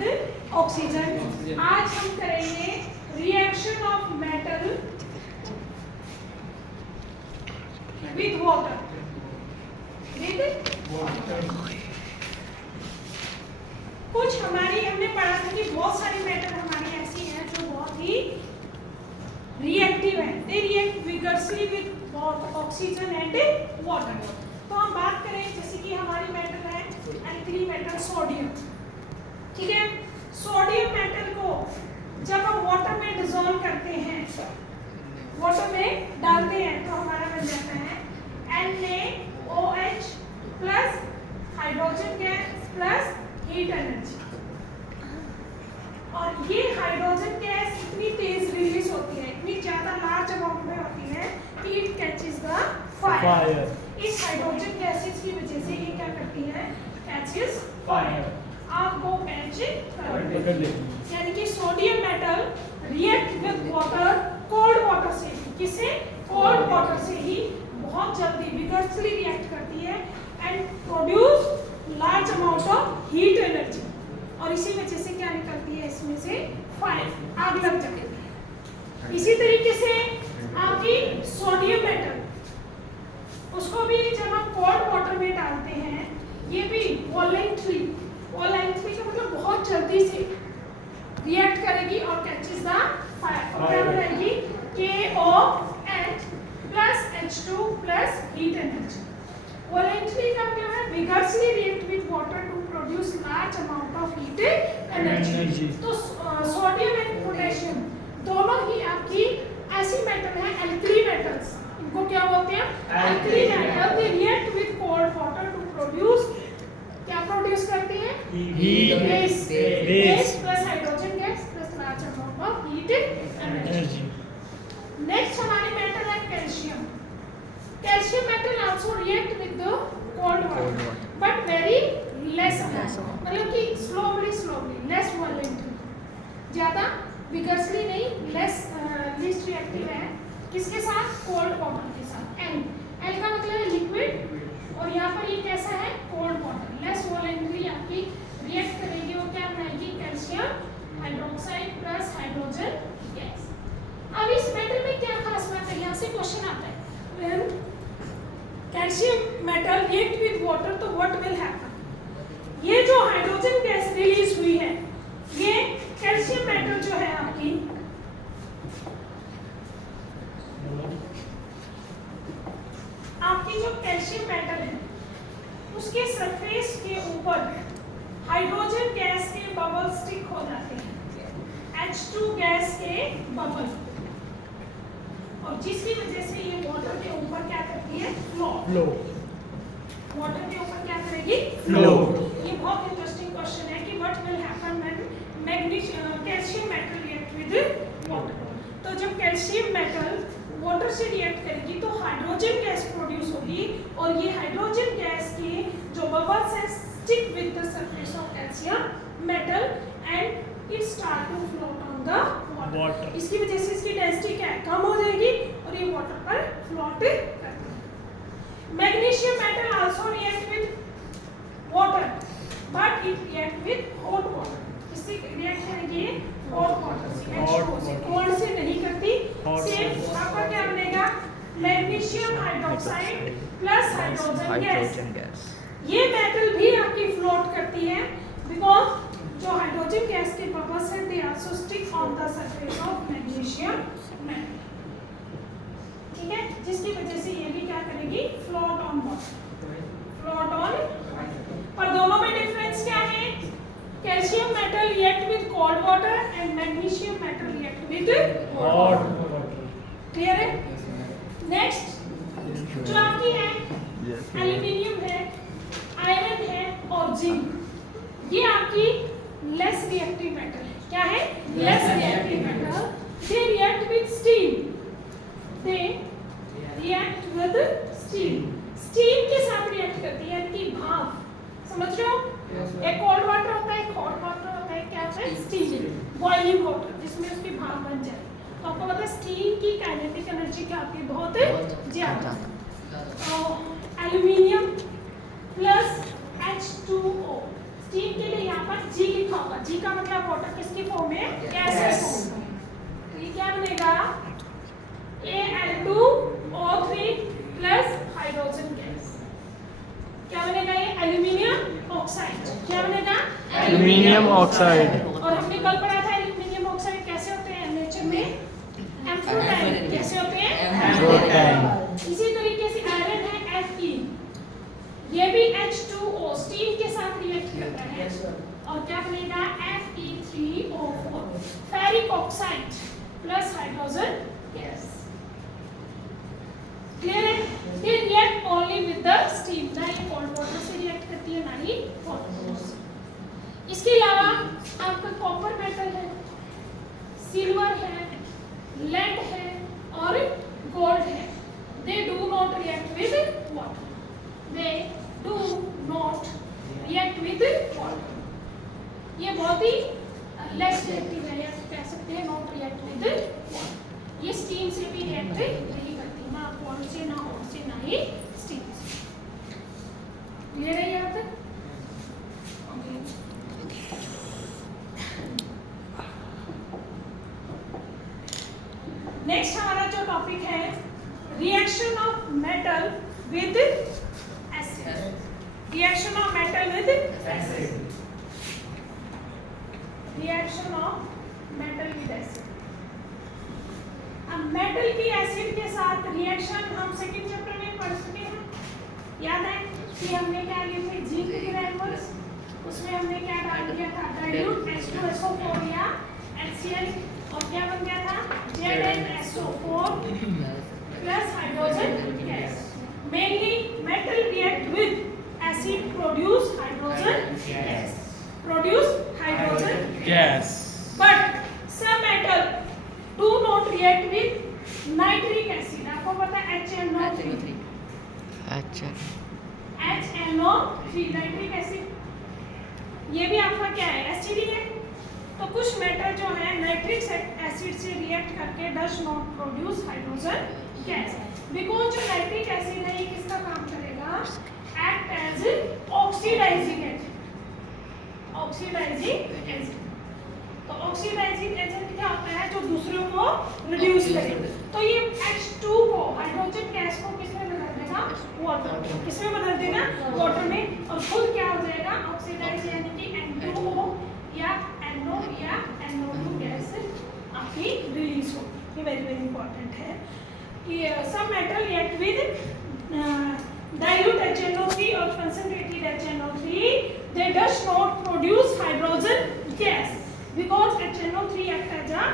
With oxygen. आज हम करेंगे reaction of metal with water. कुछ हमारी हमने पढ़ा था कि बहुत सारी मेटल हमारी ऐसी हैं जो बहुत ही रिएक्टिव है। They react vigorously with oxygen and water. तो हम बात करें जैसे कि हमारी मेटल है एल्कली मेटल सोडियम, ठीक है। सोडियम मेटल को जब हम वाटर में डिसॉल्व करते हैं, वाटर में डालते हैं, तो हमारा बन जाता है NaOH plus hydrogen gas plus heat energy. और ये हाइड्रोजन गैस इतनी तेज रिलीज होती है, इतनी ज्यादा लार्ज अमाउंट में होती है कि इट कैचेस द फायर। इस हाइड्रोजन गैसेस की वजह से ये क्या करती है, कैचेस फायर। आग को कैच कर लेती है। यानी कि sodium metal react with water, cold water से, किसे, कोल्ड वाटर से ही बहुत जल्दी विगरसली रिएक्ट करती है and produce large amount of heat energy. और इसी वजह से क्या निकलती है इसमें से, फायर, आग लग जाती है। इसी तरीके से आपकी सोडियम मेटल, उसको भी जब हम कोल्ड वाटर में डालते हैं, ये भी वॉलेंटली का मतलब बहुत जल्दी से रिएक्ट करेगी और कैचेस द फायर। और क्या बनाएगी, KOH plus H2 plus heat energy. Violently का क्या है, vigorously react with water to produce large amount of heat energy. तो सोडियम एंड पोटेशियम दोनों ही आपकी ऐसी मेटल है, एल्कली मेटल्स, इनको क्या बोलते हैं, alkali metal. They react with cold water to produce, क्या प्रोड्यूस करते हैं, heat, base plus hydrogen gas plus large amount of heat energy. Next हमारी मेटल है calcium. Calcium metal also react with the cold water but very less amount, मतलब कि slowly less violently, ज्यादा vigorously नहीं, least reactive है। किसके साथ, cold water के साथ। एल का मतलब है लिक्विड, और यहाँ पर ये कैसा है, कोल्ड वाटर, लेस वॉलेंटली आपकी रिएक्ट करेगी। और क्या बनाएगी, calcium hydroxide plus hydrogen gas. अब इस मेटल में क्या खास बात है, यहाँ से क्वेश्चन आता है, when calcium metal react with water, तो व्हाट विल हैपन। ये जो हाइड्रोजन गैस रिलीज हुई है, ये कैल्शियम मेटल जो है आपकी, जो कैल्शियम मेटल है, उसके सरफेस के ऊपर हाइड्रोजन गैस के बबल स्टिक हो जाते हैं, H2 गैस के बबल, और जिसकी वजह से ये वाटर के ऊपर क्या करती है, फ्लो। वाटर के ऊपर क्या करेगी, फ्लो। ये बहुत इंटरेस्टिंग क्वेश्चन है कि what will happen when calcium metal react with water. तो जब कैल्शियम मेटल वाटर से रिएक्ट करेगी तो हाइड्रोजन गैस प्रोड्यूस होगी, और ये हाइड्रोजन गैस के जो बबल्स हैं stick with the surface of calcium metal and it start to float on the water. इसकी वजह से इसकी डेंसिटी क्या है, कम हो जाएगी और ये वाटर पर फ्लोट करती है। Magnesium metal also react with water but it react with hot water. इससे रिएक्ट करेगी हॉट वाटर से, H2 से, कोल्ड से नहीं करती। सेम यहाँ पर क्या बनेगा, magnesium hydroxide plus hydrogen gas. ये मेटल भी आपकी फ्लोट करती है बिकॉज जो हाइड्रोजन गैस के बबल्स हैं they also stick on the surface of magnesium metal, ठीक है, जिसकी वजह से ये भी क्या करेगी, float on water, float on. पर दोनों में डिफरेंस क्या है, calcium metal react with cold water and magnesium metal react with hot water. Clear है। नेक्स्ट जो आपकी है, एल्यूमिनियम है, आयरन है और जिंक, ये आपकी लेस रिएक्टिव मेटल है। क्या है, less reactive metal. They react with steam, they react with steam, steam के साथ रिएक्ट करती है, यानी कि भाप, समझ रहे हो। एक कोल्ड वाटर होता है, एक हॉट वाटर होता है, क्या होता है, स्टीम, बॉइलिंग वाटर, जिसमें उसकी भाप बन जाए। तो आपको पता है स्टीम की काइनेटिक एनर्जी क्या होती है, बहुत ज्यादा। तो एल्यूमिनियम प्लस H2O, स्टीम के लिए यहाँ पर G लिखा होगा, जी का मतलब वाटर किसकी फॉर्म है, गैसेस फॉर्म। तो ये क्या बनेगा, Al2O3 प्लस हाइड्रोजन गैस। क्या बनेगा, ये एल्यूमिनियम ऑक्साइड। क्या बनेगा, एल्यूमिनियम ऑक्साइड। और हमने कल पढ़ा था एल्यूमिनियम ऑक्साइड कैसे होते हैं नेचर में, एम्फोटैन। कैसे होते हैं, एम्फोटैन। इसी तरीके से आयरन है Fe, ये भी H2O स्टीम के साथ रिएक्ट करता है और क्या बनेगा, Fe3O4 ferric oxide plus hydrogen gas. Clear है, they react only with the steam, ना ये कोल्ड वाटर से रिएक्ट करती है ना ही हॉट वाटर से। इसके अलावा आपका कॉपर मेटल है, सिल्वर है, लेड है और गोल्ड है, they do not react with water, they do not react with water. ये बहुत ही लेस रिएक्टिव है, या कह सकते हैं नॉट रिएक्ट विद वाटर। ये स्टीम से भी रिएक्ट नहीं करती, ना कोल्ड से, ना हॉट से, ना ही स्टीम से। क्लियर है यहाँ तक? ओके। नेक्स्ट हमारा जो टॉपिक है, reaction of metal with acid. Reaction of metal with acid, reaction of metal with acid. अब मेटल की एसिड के साथ रिएक्शन हम सेकंड चैप्टर में पढ़ चुके हैं, याद है कि हमने क्या लिए थे, जिंक ग्रेन्यूल्स, उसमें हमने क्या डाल दिया था, डाइल्यूट H2SO4 या HCl, और क्या बन गया था, ZnSO4 plus hydrogen gas. Mainly metal react with acid produce hydrogen gas, produce hydrogen gas. But some metal do not react with nitric acid। आपको पता है HNO3, अच्छा, HNO3 नाइट्रिक एसिड, ये भी आपका क्या है, एसिड ही है। तो कुछ मेटल जो है नाइट्रिक एसिड से रिएक्ट करके does not produce hydrogen gas, because जो नाइट्रिक एसिड है ये किसका काम करेगा, act as oxidising agent. Oxidising agent, तो ऑक्सीडाइजिंग एजेंट क्या होता है, जो दूसरों को रिड्यूस करे। तो ये H2 को, हाइड्रोजन गैस को किसमें बदल देगा, वाटर। किसमें बदल देगा, वाटर में, और खुद क्या हो जाएगा, ऑक्सीडाइज, यानी कि N2O या NO या NO2 गैस आपकी रिलीज हो। ये वेरी वेरी इंपॉर्टेंट है कि सब metal react with dilute HNO3 or concentrated HNO3, they does not produce hydrogen gas because HNO3 act as a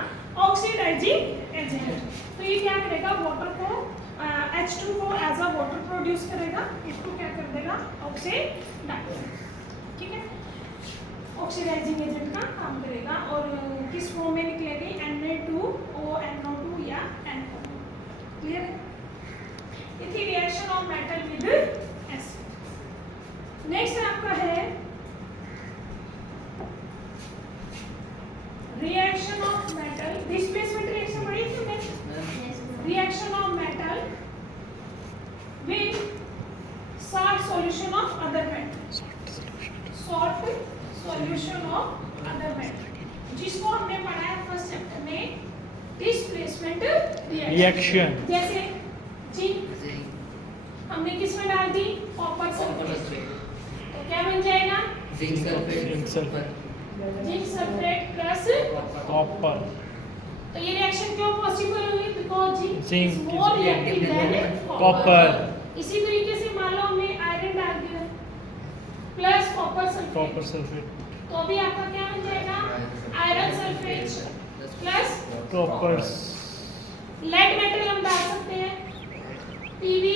oxidizing agent। तो ये क्या करेगा, वाटर को H2 को एज अ वाटर प्रोड्यूस करेगा, इसको क्या कर देगा, ऑक्सीडाइज। ठीक है, ऑक्सीडाइजिंग एजेंट का काम करेगा, और किस फॉर्म में निकलेगी, Na2O, NO2 या NO2। क्लियर है, ये थी reaction of metal with acid. Next आपका है reaction of metal, displacement reaction पढ़ी थी हमने, reaction of metal with salt solution of other metal, salt solution of other metal, जिसको हमने पढ़ा है फर्स्ट चैप्टर में, डिस्प्लेसमेंट रिएक्शन। जैसे जिंक हमने किस में डाल दी, कॉपर सल्फेट, तो क्या बन जाएगा, zinc sulphate, zinc sulphate plus copper. तो ये रिएक्शन क्यों पॉसिबल हुई, because zinc is Zinc more reactive than copper. इसी तरीके से मान लो हमने आयरन डाल दिया plus copper copper sulphate, sulphate तो अभी आपका क्या बन जाएगा, iron sulphate plus copper. Lead metal हम डाल सकते हैं, Pb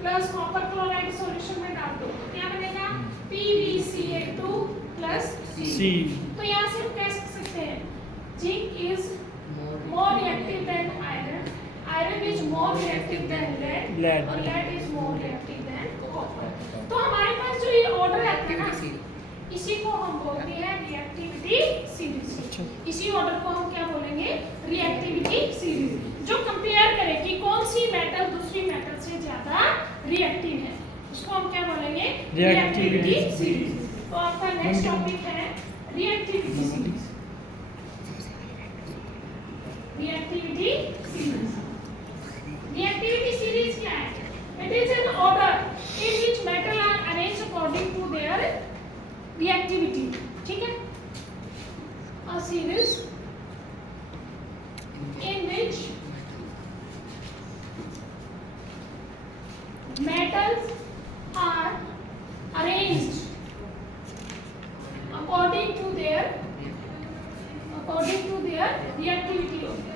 plus copper chloride solution में डाल दो, तो क्या बनेगा, PbCl2 प्लस सी। तो यहाँ से हम कह सकते हैं zinc is more reactive than iron, iron is more reactive than lead, और lead is more reactive than copper. तो हमारे पास जो ये ऑर्डर आता है ना, इसी को हम बोलते हैं रिएक्टिविटी सीरीज। इसी ऑर्डर को हम क्या बोलेंगे, रिएक्टिविटी सीरीज, जो कंपेयर करे कि कौन सी मेटल दूसरी मेटल से ज्यादा रिएक्टिव है, उसको हम क्या बोलेंगे, रिएक्टिविटी सीरीज। तो आपका नेक्स्ट टॉपिक है reactivity a series in which metals are arranged according to their reactivity order।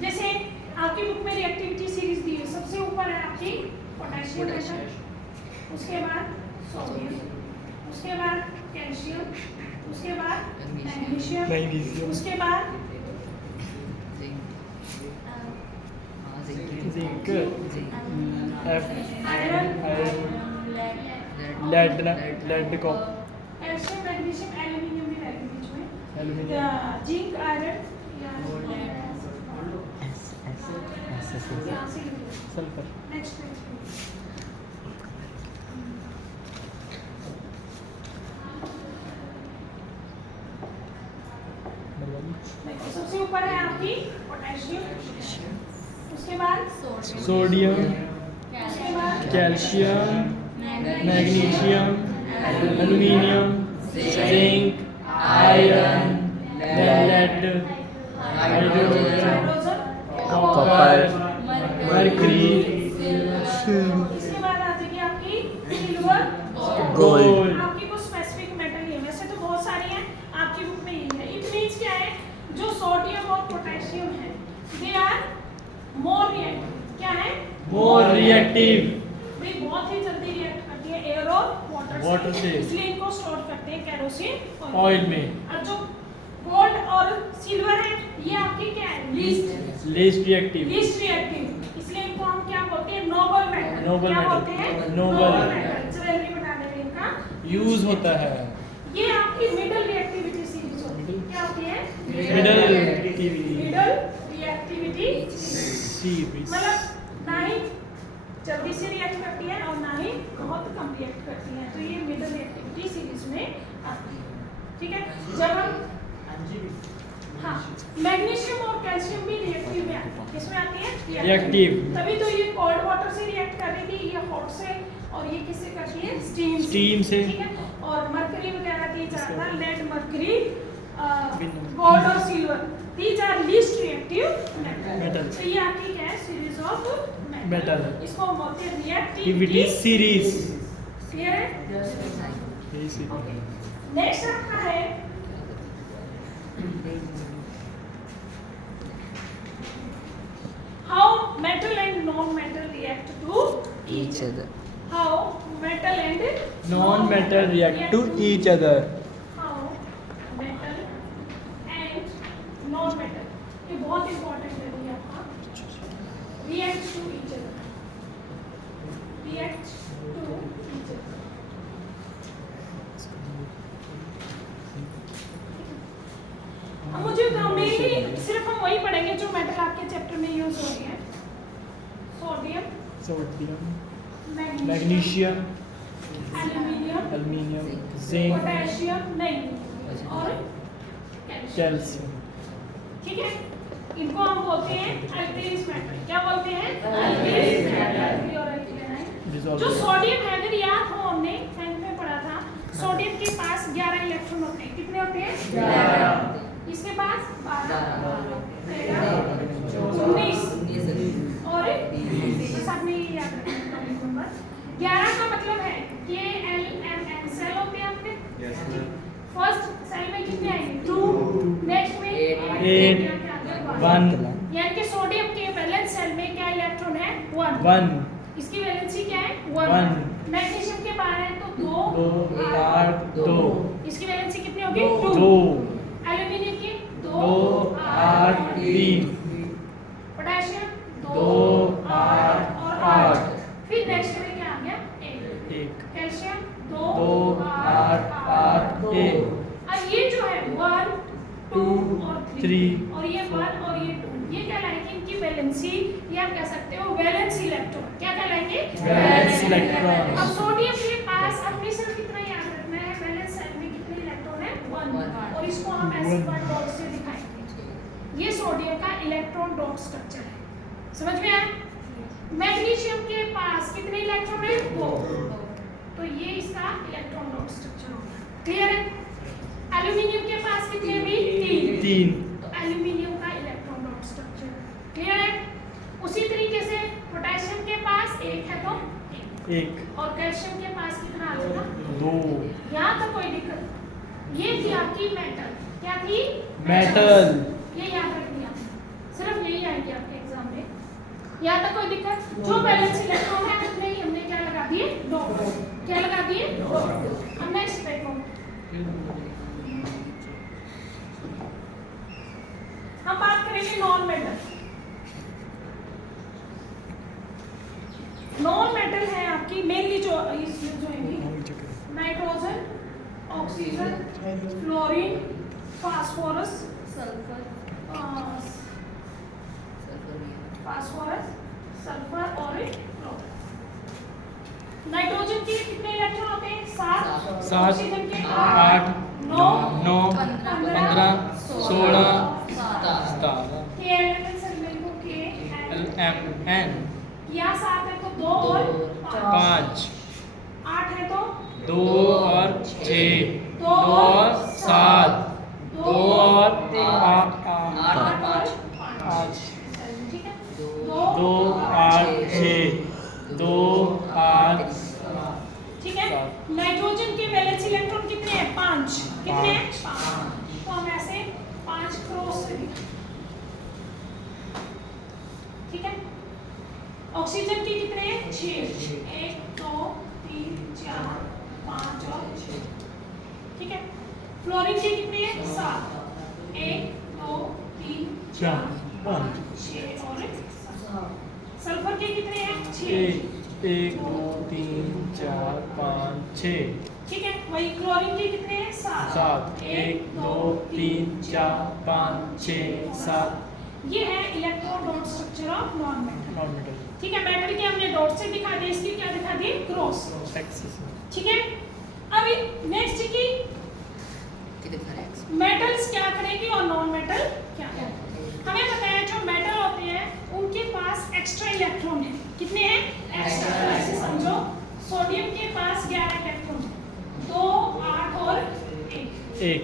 जैसे आपकी बुक में रिएक्टिविटी सीरीज दी है, सबसे ऊपर है आपकी पोटेशियम मेटल, उसके बाद सोडियम, उसके बाद कैल्शियम, उसके बाद मैग्नीशियम, उसके बाद जिंक, आयरन, लेड को कैल्शियम, मैग्नीशियम, एल्यूमिनियम भी रहेगा बीच में, aluminium, zinc, iron sulphur. Next सबसे ऊपर है आपकी पोटेशियम, उसके बाद सोडियम, उसके बाद calcium, magnesium, aluminium, zinc, iron, lead, hydrogen, copper, mercury, इसके बाद आ जाएगी आपकी सिल्वर, गोल्ड। आपकी कुछ स्पेसिफिक मेटल है, वैसे तो बहुत सारी हैं, आपकी बुक में यही है। इट मींस क्या है, जो सोडियम और पोटेशियम है दे आर मोर रिएक्टिव। क्या है? More reactive. भाई बहुत ही जल्दी रिएक्ट करती है एयर और वाटर से, इसलिए इनको स्टोर करते हैं केरोसिन ऑयल में। और जो गोल्ड और सिल्वर है ये आपकी क्या है? लीस्ट रिएक्टिव, इसलिए इनको हम क्या बोलते हैं? Nobel metal. क्या बोलते हैं? Nobel metal. जल्दी बताने में इनका यूज होता है। ये आपकी मिडल रिएक्टिविटी सीरीज होती है। क्या होती है? Middle reactivity series. मतलब ना ही जल्दी से रिएक्ट करती है और ना ही बहुत कम रिएक्ट करती है, तो ये मिडल रिएक्टिविटी सीरीज में आती है। ठीक है, जब हम हाँ मैग्नीशियम और कैल्शियम भी रिएक्टिव में आती है। किसमें आती है? रिएक्टिव। तभी तो ये कोल्ड वाटर से रिएक्ट कर रही थी, ये हॉट से, और ये किससे करती है? स्टीम से। ठीक है, और मरकरी वगैरह दी जाता, लेड, मरकरी, गोल्ड और silver, these are least reactive metal. तो ये आपकी क्या है? Series of metal. इसको हम बोलते हैं रिएक्टिविटी सीरीज। क्लियर है? नेक्स्ट आपका है how metal and non-metal react to each other. How metal and Non-metal react to each other. How metal and non-metal, ये बहुत important है ये आपका, react to each other. React to each other. अब मुझे मेनली सिर्फ हम वही पढ़ेंगे जो मेटल आपके चैप्टर में यूज हो रही है। Sodium, magnesium, aluminium, zinc, potassium नहीं, और कैल्शियम। ठीक है, इनको हम बोलते हैं अल्कलीस मेटल। क्या बोलते हैं? Alkalis metal. जो सोडियम है, अगर याद हो हमने 10th में पढ़ा था, सोडियम के पास 11 इलेक्ट्रॉन होते हैं। कितने होते हैं? 11। इसके पास 12, 13, 19 और बस आपने ये याद रखना नंबर। 11 का मतलब है KLMN सेल होते हैं आपके। फर्स्ट सेल में कितने आएंगे? 2, नेक्स्ट में 8, 1। यानी कि सोडियम के वैलेंस सेल में क्या इलेक्ट्रॉन है? 1। इसकी वैलेंसी क्या है? 1। मैग्नीशियम के 12 है तो 2, 8, 2। इसकी वैलेंसी कितनी होगी? 2। एल्यूमिनियम की 2, 8, 3। पोटेशियम 2, 8 और 8। फिर नेक्स्ट में क्या आ गया? 1। कैल्शियम 2, 8, 8, 1। अब ये जो है 1, 2 और 3 और ये 1 और ये 2, ये कहलाएंगे इनकी वैलेंसी, या आप कह सकते हो वैलेंस इलेक्ट्रॉन। क्या कहलाएंगे? Valence electron. अब सोडियम के पास अपनी सिर्फ कितना याद रखना है? वैलेंस सेल में कितने इलेक्ट्रॉन है? 1, और इसको हम ऐसे डॉट से दिखाएंगे। ये सोडियम का इलेक्ट्रॉन डॉट स्ट्रक्चर है। समझ में आया? मैग्नीशियम के पास कितने इलेक्ट्रॉन है? 2। ये इसका इलेक्ट्रॉन डॉट स्ट्रक्चर होगा। क्लियर है? एल्यूमिनियम के पास कितने भी? 3 तो एल्यूमिनियम का इलेक्ट्रॉन डॉट स्ट्रक्चर। क्लियर है? उसी तरीके से पोटेशियम के पास 1 है तो 1 और कैल्शियम के पास कितना आ जाएगा? 2 यहाँ तो कोई दिक्कत। ये थी आपकी मेटल। क्या थी? मेटल। ये याद रखिए आप, सिर्फ यही आएगी आपके एग्जाम में। यहाँ तक कोई दिक्कत? जो बैलेंस इलेक्ट्रॉन है उसमें ही हमने क्या लगा दिए? डॉट। क्या लगा दिए? डॉट। अब नेक्स्ट देखो, हम बात करेंगे नॉन मेटल। नॉन मेटल है आपकी मेनली जो है nitrogen, oxygen, fluorine, phosphorus, sulphur और क्लोरीन। नाइट्रोजन के कितने इलेक्ट्रॉन होते हैं? 7। 7 ऑक्सीजन के 8 9 9 15 16 17 के एलिमेंट्स हैं मेरे को के M N या 7 है तो 2 और 5। 8 है तो 2 और 6 2 और 7 2 और 8 ठीक है? 2 8 6 2 8 ठीक है? नाइट्रोजन के वैलेंस इलेक्ट्रॉन कितने हैं? 5। कितने हैं? 5। तो हम ऐसे 5 क्रॉस से लिखें। ठीक है? ऑक्सीजन के कितने हैं? 6। 1 2 3 4 5 और 6। ठीक है? फ्लोरीन के कितने हैं? 7। 1 2 3 4 5 6 और 7। सल्फर के कितने हैं? 6। 1 2 3 4 5 6 ठीक है? वही क्लोरीन के कितने हैं? 7 1 2 3 4 5 6 7 ये है electron dot structure of non metal. Non metal ठीक है? मेटल के हमने डॉट से दिखा दिए, इसकी क्या दिखा दिए? क्रॉस। एक्सिस ठीक है? अभी नेक्स्ट की मेटल्स क्या करेंगे और नॉन मेटल क्या करेंगे। हमें पता है जो मेटल होते हैं उनके पास एक्स्ट्रा इलेक्ट्रॉन है। कितने हैं? एक्स्ट्रा। ऐसे समझो, सोडियम के पास 11 इलेक्ट्रॉन है, 2 8 और 1।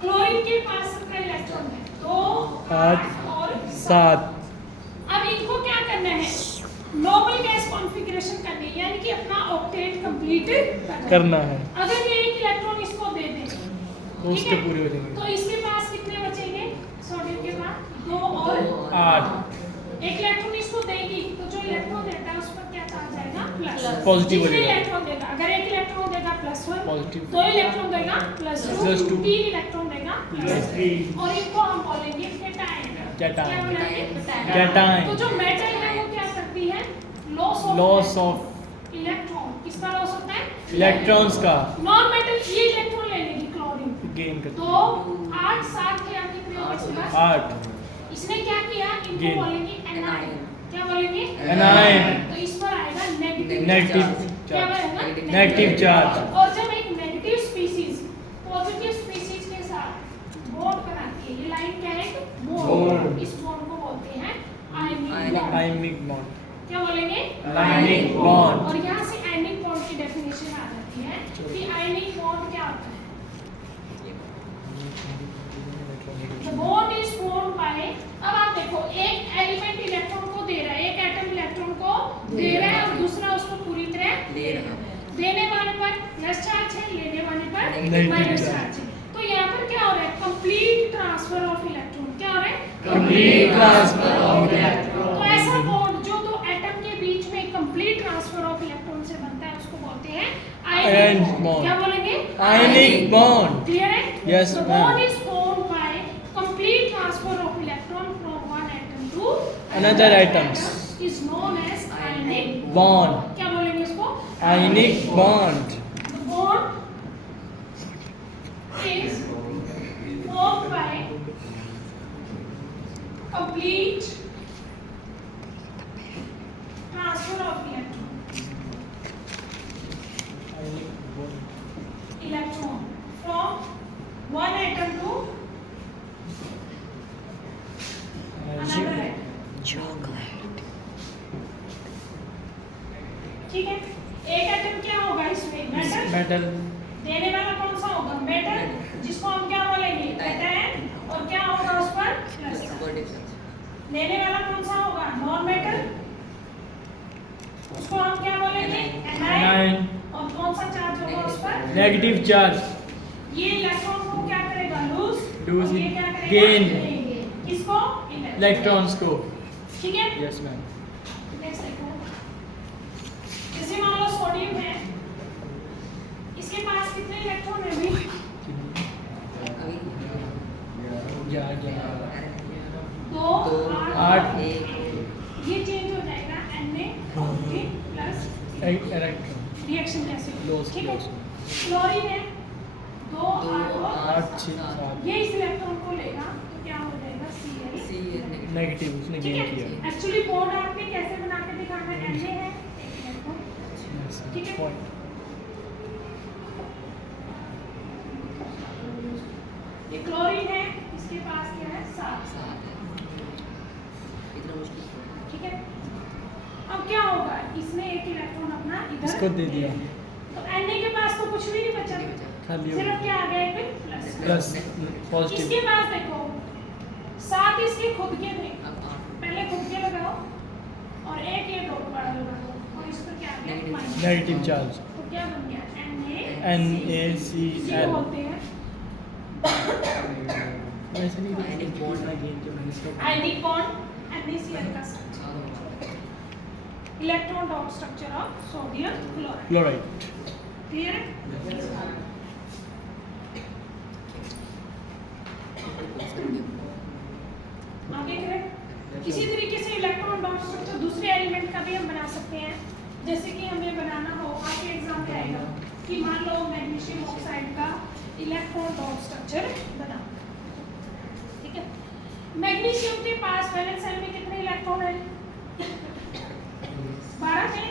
क्लोरीन के पास 17 इलेक्ट्रॉन है, 2 8 और 7 अब इनको क्या करना है? नोबल गैस कॉन्फ़िगरेशन करनी है, यानी कि अपना ऑक्टेट कंप्लीट करना है। अगर ये एक इलेक्ट्रॉन इसको दे दें तो उसके पूरे हो जाएंगे। तो इसके पास कितने बचेंगे? सोडियम के पास 2 और 8 एक इलेक्ट्रॉन इसको देगी तो जो इलेक्ट्रॉन देता है उस पर क्या कहा जाएगा? प्लस। पॉजिटिव कितने बोलेगा। इलेक्ट्रॉन देगा? अगर एक इलेक्ट्रॉन देगा +1, पॉजिटिव 2 इलेक्ट्रॉन देगा +2, 2, 3 इलेक्ट्रॉन देगा +3 और इनको हम बोलेंगे कैटायन। कैटायन। क्या बोलेंगे? कैटायन। तो जो मेटल है वो क्या करती है? Loss of electron. किसका लॉस होता है? इलेक्ट्रॉन्स का नॉन मेटल ये इलेक्ट्रॉन ले लेगी क्लोरीन। गेन कर 2 8 7 थे, अब कितने हो गए इसके पास? 8 इसने क्या किया? इनको Gain. बोलेंगे एनायन। क्या बोलेंगे? एनायन। तो इस पर आएगा नेगेटिव नेगेटिव क्या चार्ज बनेगा? Negative charge. और जब एक नेगेटिव स्पीशीज पॉजिटिव स्पीशीज के साथ बॉन्ड बनाती है, ये लाइन क्या है? बॉन्ड। Bond. इस बॉन्ड को बोलते हैं आयनिक बॉन्ड। आयनिक बॉन्ड क्या बोलेंगे? Ionic bond. और यहाँ से आयनिक बॉन्ड की डेफिनेशन आ जाती है कि आयनिक बॉन्ड क्या होता है? The bond is formed by, अब आप देखो एक एलिमेंट इलेक्ट्रॉन को दे रहा है, एक एटम इलेक्ट्रॉन को दे रहा है और दूसरा उसको पूरी तरह ले रहा है। देने वाले पर प्लस चार्ज है, लेने वाले पर Negative माइनस charge। चार्ज है। तो यहाँ पर क्या हो रहा है? Complete transfer of electron. क्या हो रहा है? Complete transfer of electron. तो ऐसा बॉन्ड जो दो एटम के बीच में कंप्लीट ट्रांसफर ऑफ इलेक्ट्रॉन से बनता है उसको बोलते हैं आयनिक Ionic बॉन्ड। bond। क्या बोलेंगे? Ionic bond. क्लियर है? Yes, The ma'am. bond is formed by complete transfer of electron from one atom to Another atoms. is known as ionic bond क्या बोलेंगे इसको? Ionic bond. The bond is formed by complete transfer of electron from one atom to another atom. ठीक है, एक atom क्या होगा इसमें? Metal. Metal. देने वाला कौन सा होगा? मेटल, जिसको हम क्या बोलेंगे? कैटायन। और क्या होगा उस पर? प्लस। लेने वाला कौन सा होगा? नॉन मेटल, उसको हम क्या बोलेंगे? एनायन। और कौन सा चार्ज होगा उस पर? Negative charge. ये इलेक्ट्रॉन को क्या करेगा? लूज। लूज ये क्या करेगा? गेन। किसको? इलेक्ट्रॉन्स को। ठीक है, यस मैम। नेक्स्ट देखो, जैसे मान लो सोडियम है, इसके पास कितने इलेक्ट्रॉन है अभी? दो, 8। ये चेंज हो जाएगा Na प्लस इलेक्ट्रॉन। रिएक्शन कैसे? Close, ठीक है, close. क्लोरीन है, 2 8 6 7 ये इस इलेक्ट्रॉन को लेगा तो क्या हो जाएगा? Cl। नेगेटिव उसने ठीक गेन है, किया। एक्चुअली बोर्ड आपने कैसे बना के दिखाना है? Na है, एक इलेक्ट्रॉन, ठीक है। पॉइंट। ये क्लोरीन है, इसके पास क्या है? 7। ठीक है, अब क्या होगा? इसने एक इलेक्ट्रॉन अपना इधर इसको दे दिया, तो Na के पास तो कुछ भी नहीं बचा, खाली हो सिर्फ क्या आ गया? एक प्लस। Plus positive. इसके पास देखो 7 इसके खुद के थे, पहले खुद के लगाओ और एक ये डॉट वाला लगा दो और इस पर क्या आ गया? माइनस। Negative charge. तो क्या बन गया? NaCl। बोलते हैं वैसे नहीं आयनिक बॉन्ड का गेन जो मैंने इसको आयनिक बॉन्ड NaCl का structure, electron dot structure of sodium chloride. Chloride. Clear है? आगे करें। इसी तरीके से इलेक्ट्रॉन डॉट स्ट्रक्चर दूसरे एलिमेंट का भी हम बना सकते हैं। जैसे कि हमें बनाना हो, आपके एग्जाम में आएगा कि मान लो मैग्नीशियम ऑक्साइड का इलेक्ट्रॉन डॉट स्ट्रक्चर बना, ठीक है। मैग्नीशियम के पास वैलेंस शेल में कितने इलेक्ट्रॉन है? 12 थे,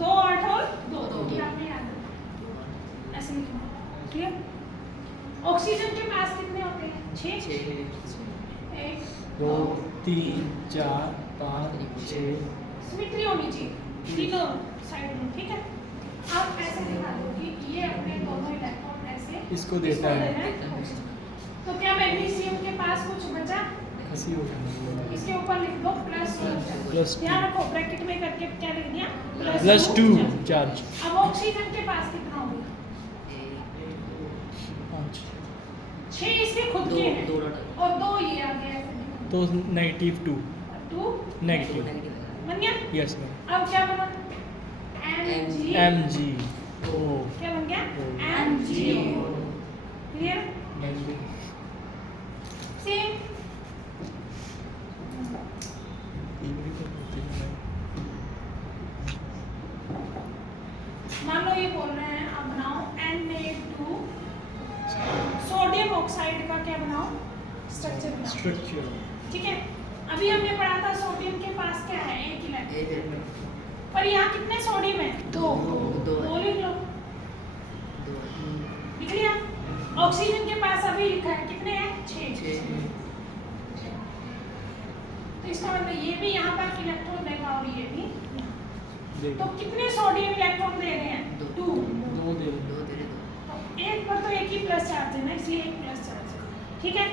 2 8 और 2 ये आपने याद रखना, ऐसे लिखना, क्लियर। ऑक्सीजन के पास कितने होते हैं? 6। 1 2 3 4 5 6। सिमेट्री होनी चाहिए तीनों साइड में, ठीक है। आप ऐसे दिखा दो कि ये अपने दोनों इलेक्ट्रॉन ऐसे इसको देता है। दे रहे हैं। तो क्या मैग्नीशियम के पास कुछ बचा? खसी हो गया। इसके ऊपर लिख दो प्लस। प्लस ध्यान रखो ब्रैकेट में करके क्या लिख दिया? +2 चार्ज। अब ऑक्सीजन के पास कितना होगा? 5। 6 इसके खुद के हैं और 2 ये आ गया तो -2 2 नेगेटिव बन गया। Yes ma'am. अब क्या बना? Mg। ओ क्या बन गया? MgO। क्लियर? सेम मान लो ये बोल रहे हैं अब बनाओ Na2 सोडियम ऑक्साइड का क्या बनाओ? स्ट्रक्चर बनाओ, स्ट्रक्चर। ठीक है। अभी हमने पढ़ा था सोडियम के पास क्या है? एक इलेक्ट्रॉन, पर यहाँ कितने सोडियम है? 2 लिख लो, लिख लिया। ऑक्सीजन के पास अभी लिखा है कितने हैं? 6। तो इसका मतलब ये भी यहाँ पर इलेक्ट्रॉन देगा और ये भी। तो कितने सोडियम इलेक्ट्रॉन दे रहे हैं? 2 दे एक पर तो एक ही प्लस चार्ज है ना, इसलिए एक प्लस चार्ज है, ठीक है।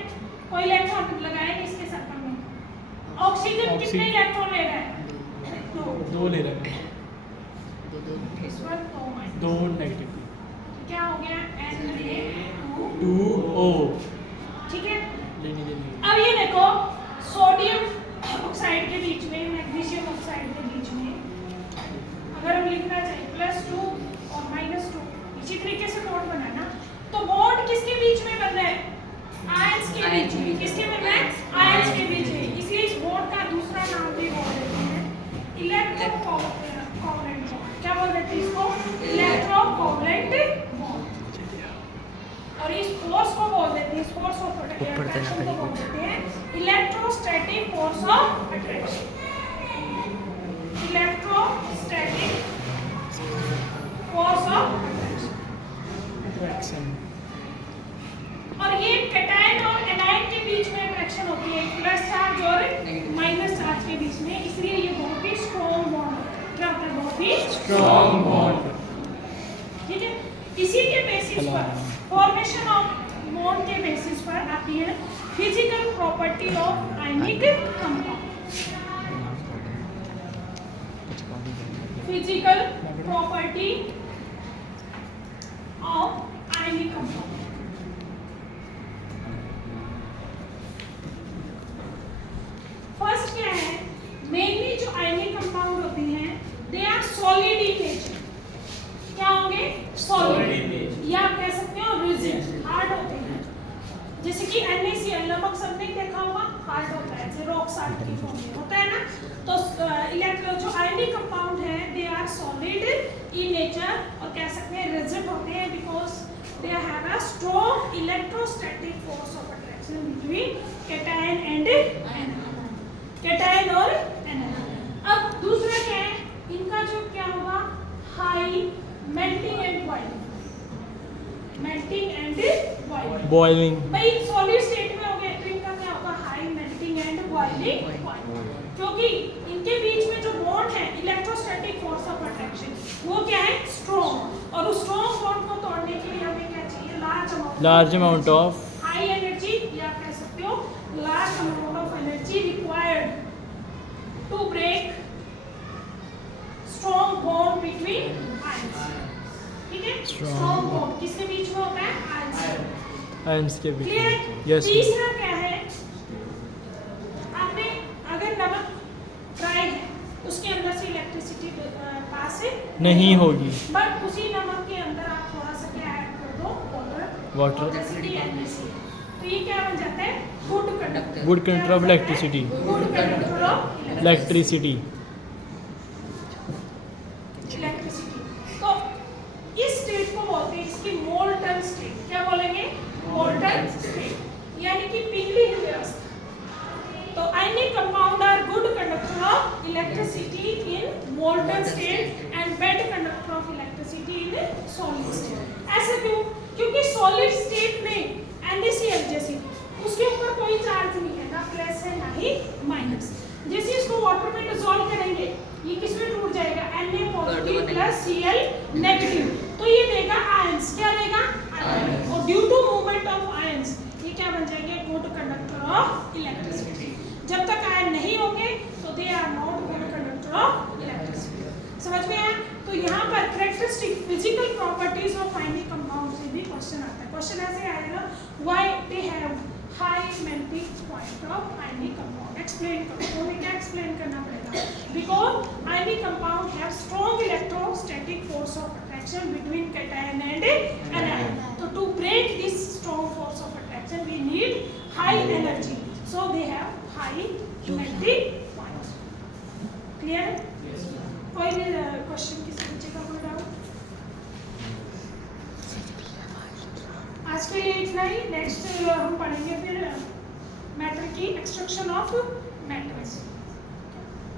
कोई इलेक्ट्रॉन लगाएंगे इसके सर्कल में। ऑक्सीजन कितने इलेक्ट्रॉन ले रहा है? 2 ले रहे हैं। इस पर 2 2 नेगेटिव। क्या हो गया? Na2 2O। ठीक है। लेने देने। अब ये देखो सोडियम ऑक्साइड के बीच में मैग्नीशियम ऑक्साइड के बीच में अगर हम लिखना चाहिए +2 और -2 इसी तरीके से बॉन्ड बनाना, तो बॉन्ड किसके बीच में बन रहा है? आयंस के बीच में। किसके बन रहा है? आयंस के बीच में। इसलिए इस बॉन्ड का दूसरा नाम भी बोल देते हैं इलेक्ट्रोकोवलेंट बॉन्ड। क्या बोल देते हैं इसको? इलेक्ट्रोकोवलेंट बॉन्ड। और इस फोर्स को बोल देते हैं, इस फोर्स ऑफ अट्रैक्शन को बोल देते हैं electrostatic force of attraction. Electrostatic force of attraction. और ये कैटायन और एनायन के बीच में अट्रैक्शन होती है, प्लस चार्ज और माइनस चार्ज के बीच में, इसलिए ये बहुत ही स्ट्रॉन्ग बॉन्ड होता है। क्या होता है? बहुत ही strong bond. ठीक है, इसी के बेसिस पर फॉर्मेशन ऑफ बॉन्ड के बेसिस पर आती है physical property of ionic compound. Physical property of ionic compound. First क्या है, मेनली जो आयनिक कंपाउंड होते हैं they are solid in nature. क्या होंगे? सॉलिड, या कह सकते हो रिजिड, हार्ड होते हैं। जैसे कि NaCl, नमक सबने देखा होगा, हार्ड होता है, जैसे रॉक साल्ट की फॉर्म में होता है ना। तो जो आयनिक कंपाउंड है they are solid in nature, और कह सकते हैं रिजिड होते हैं because they have a strong electrostatic force of attraction between cation and anion, cation और एनायन। अब दूसरा क्या है, इनका जो क्या होगा, high melting and boiling, melting and boiling. Boiling. भाई सॉलिड स्टेट में हो गए तो इनका क्या होगा, हाई मेल्टिंग एंड बॉइलिंग, क्योंकि इनके बीच में जो बॉन्ड है इलेक्ट्रोस्टैटिक फोर्स ऑफ अट्रैक्शन वो क्या है, स्ट्रॉन्ग, और उस स्ट्रॉन्ग बॉन्ड को तोड़ने के लिए हमें क्या चाहिए, Large amount of high energy, या कह सकते हो large amount of energy required to break strong bond between ions. ठीक है, स्ट्रॉन्ग बॉन्ड किसके बीच में होता है, आयंस। ions के बीच क्लियर? में. Yes. तीसरा क्या है, आपने अगर नमक ड्राई है उसके अंदर से इलेक्ट्रिसिटी पास है नहीं होगी. बट उसी नमक के अंदर आप थोड़ा सा क्या ऐड कर दो, Water. जैसे कि NaCl, तो ये क्या बन जाता है, good conductor. Good conductor of electricity. Good conductor of Electricity. Electricity. तो इस स्टेट को बोलते हैं, इसकी मोल्टन स्टेट। क्या बोलेंगे, मोल्टन स्टेट, यानी कि पिघली हुई अवस्था। तो ionic compound are good conductor of electricity in molten state and bad conductor of electricity in solid state. ऐसा क्यों? क्योंकि सॉलिड स्टेट में NaCl जैसे उसके ऊपर कोई चार्ज नहीं है, ना प्लस है ना ही माइनस। जैसे इसको वाटर में डिसॉल्व करेंगे ये किसमें टूट जाएगा, Na positive plus Cl negative, तो ये देगा आयंस। क्या देगा, आयंस। और due to movement of ions ये क्या बन जाएंगे, गुड कंडक्टर ऑफ इलेक्ट्रिसिटी। जब तक आयन नहीं होंगे तो they are not good conductor of electricity. समझ में आया? तो यहाँ पर characteristic physical properties of ionic compound से भी क्वेश्चन आता है। क्वेश्चन ऐसे आएगा, why they have high melting point of ionic compound. Explain करो, तो हमें क्या एक्सप्लेन करना पड़ेगा, because ionic compound have strong electrostatic force of attraction between cation and anion. तो to break this strong force of attraction we need high energy, so they have high melting point. Clear? कोई भी question किसी बच्चे का कोई doubt? आज के लिए इतना ही। नेक्स्ट हम पढ़ेंगे फिर मैटर की एक्सट्रैक्शन ऑफ मेटल्स।